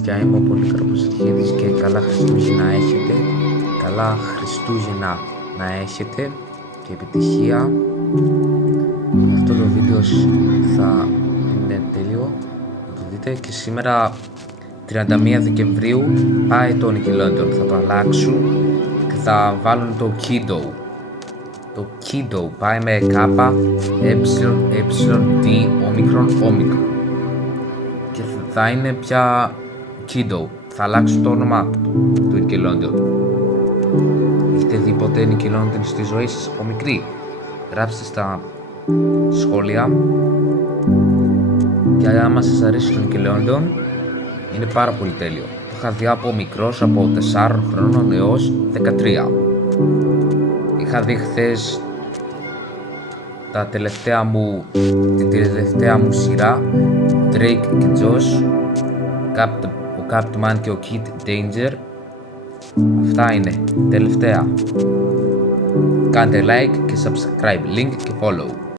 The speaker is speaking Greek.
παιδιά, είμαι ο Πολύκαρπος Αρχίδης και καλά Χριστούγεννα έχετε. Καλά Χριστούγεννα να έχετε και επιτυχία. Αυτό το βίντεο θα είναι τέλειο, θα το δείτε. Και σήμερα 31 Δεκεμβρίου πάει το Nickelodeon, θα το αλλάξουν και θα βάλουν το Kiddo. Το Kiddo πάει με κάπα, D, όμικρον και θα είναι πια Kiddo. Θα αλλάξουν το όνομα του Nickelodeon. Έχετε δει ποτέ Nickelodeon στη ζωή σας από μικρή? Γράψτε στα σχόλια. Και άμα σας αρέσει το Nickelodeon, είναι πάρα πολύ τέλειο. Το είχα δει από μικρός, από 4 χρόνων έως 13. Είχα δει χθες την τελευταία μου σειρά, Drake και Josh, ο Captain Man και ο Kid Danger. Αυτά είναι, τελευταία. Κάντε like και subscribe, link και follow.